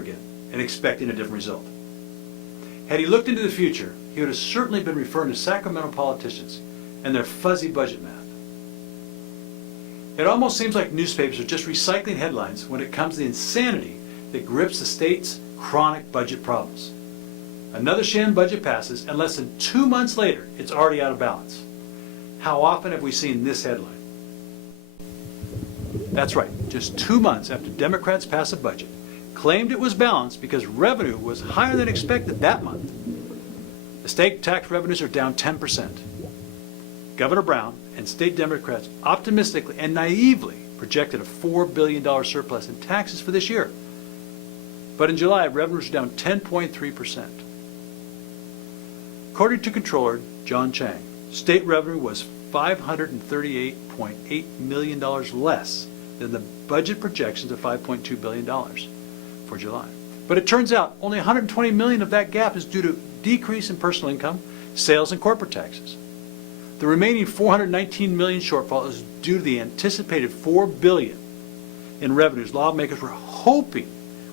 again and expecting a different result. Had he looked into the future, he would have certainly been referring to Sacramento politicians and their fuzzy budget math. It almost seems like newspapers are just recycling headlines when it comes to the insanity that grips the state's chronic budget problems. Another sham budget passes, and less than 2 months later, it's already out of balance. How often have we seen this headline? That's right, just 2 months after Democrats passed a budget, claimed it was balanced because revenue was higher than expected that month. The state tax revenues are down 10%. Governor Brown and state Democrats optimistically and naively projected a $4 billion surplus in taxes for this year. But in July, revenues were down 10.3%. According to Comptroller John Chang, state revenue was $538.8 million less than the budget projections of $5.2 billion for July. But it turns out only $120 million of that gap is due to decrease in personal income, sales, and corporate taxes. The remaining $419 million shortfall is due to the anticipated $4 billion in revenues lawmakers were hoping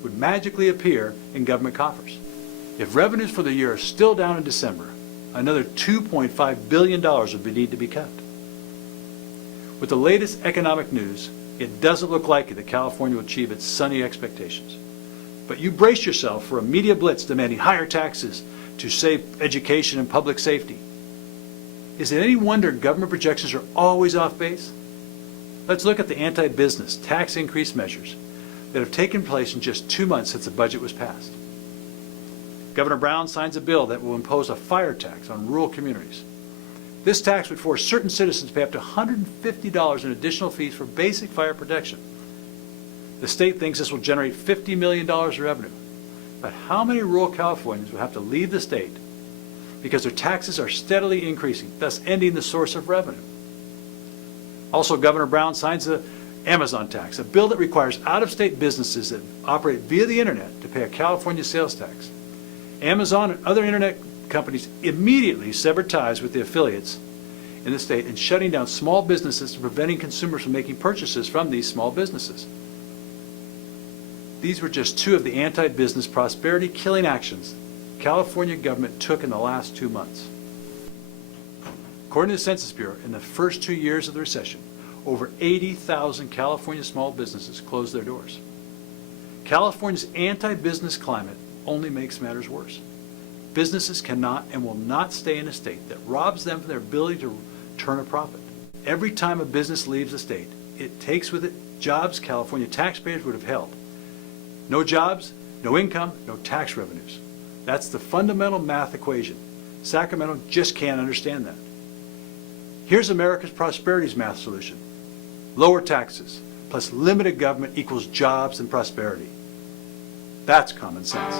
would magically appear in government coffers. If revenues for the year are still down in December, another $2.5 billion would need to be cut. With the latest economic news, it doesn't look likely that California will achieve its sunny expectations. But you brace yourself for a media blitz demanding higher taxes to save education and public safety. Is it any wonder government projections are always off base? Let's look at the anti-business tax increase measures that have taken place in just 2 months since the budget was passed. Governor Brown signs a bill that will impose a fire tax on rural communities. This tax would force certain citizens to pay up to $150 in additional fees for basic fire protection. The state thinks this will generate $50 million in revenue. But how many rural Californians would have to leave the state because their taxes are steadily increasing, thus ending the source of revenue? Also, Governor Brown signs the Amazon tax, a bill that requires out-of-state businesses that operate via the internet to pay a California sales tax. Amazon and other internet companies immediately severed ties with the affiliates in the state and shutting down small businesses and preventing consumers from making purchases from these small businesses. These were just 2 of the anti-business prosperity-killing actions California government took in the last 2 months. According to the Census Bureau, in the first 2 years of the recession, over 80,000 California small businesses closed their doors. California's anti-business climate only makes matters worse. Businesses cannot and will not stay in a state that robs them of their ability to turn a profit. Every time a business leaves the state, it takes with it jobs California taxpayers would have held. No jobs, no income, no tax revenues. That's the fundamental math equation. Sacramento just can't understand that. Here's America's Prosperity's math solution. Lower taxes plus limited government equals jobs and prosperity. That's common sense.